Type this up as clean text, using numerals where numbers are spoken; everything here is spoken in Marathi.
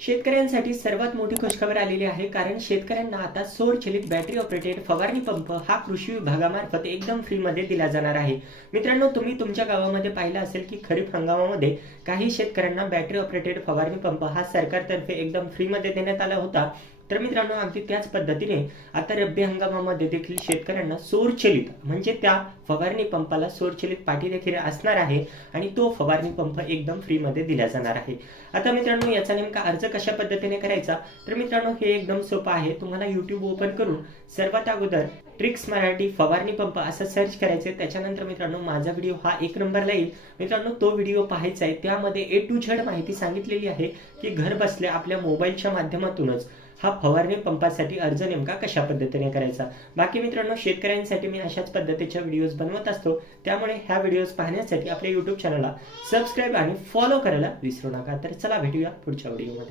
शेतकऱ्यांसाठी सर्वात मोठी खुशखबर आलेली आहे, कारण शेतकऱ्यांना आता सौर चलित बॅटरी ऑपरेटेड फवारणी पंप हा कृषी विभागामार्फत एकदम फ्रीमध्ये दिला जाणार आहे. मित्रांनो, तुम्ही तुमच्या गावामध्ये पाहिलं असेल की खरीप हंगामामध्ये काही शेतकऱ्यांना बॅटरी ऑपरेटेड फवारणी पंप हा सरकारतर्फे एकदम फ्रीमध्ये देण्यात आला होता. तर मित्रांनो, अगदी त्याच पद्धतीने आता रब्बी हंगामामध्ये देखील शेतकऱ्यांना सौर चलित म्हणजे त्या फवारणी पंपाला सौर चलित पाठी देखील असणार आहे आणि तो फवारणी पंप एकदम फ्रीमध्ये दिला जाणार आहे. आता मित्रांनो, याचा नेमका अर्ज कशा पद्धतीने करायचा, तर मित्रांनो हे एकदम सोपं आहे. तुम्हाला YouTube ओपन करून सर्वात अगोदर ट्रिक्स मराठी फवारणी पंप असं सर्च करायचे. त्याच्यानंतर मित्रांनो, माझा व्हिडिओ हा एक नंबरला येईल. मित्रांनो, तो व्हिडिओ पाहायचा आहे. त्यामध्ये A to Z माहिती सांगितलेली आहे की घर बसल्या आपल्या मोबाईलच्या माध्यमातूनच हा फवारणी पंपासाठी अर्ज नेमका कशा पद्धतीने करायचा. बाकी मित्रांनो, शेतकऱ्यांसाठी मी अशाच पद्धतीच्या व्हिडिओज बनवत असतो, त्यामुळे ह्या व्हिडिओज पाहण्यासाठी आपल्या YouTube चॅनलला सबस्क्राईब आणि फॉलो करायला विसरू नका. तर चला भेटूया पुढच्या व्हिडिओमध्ये.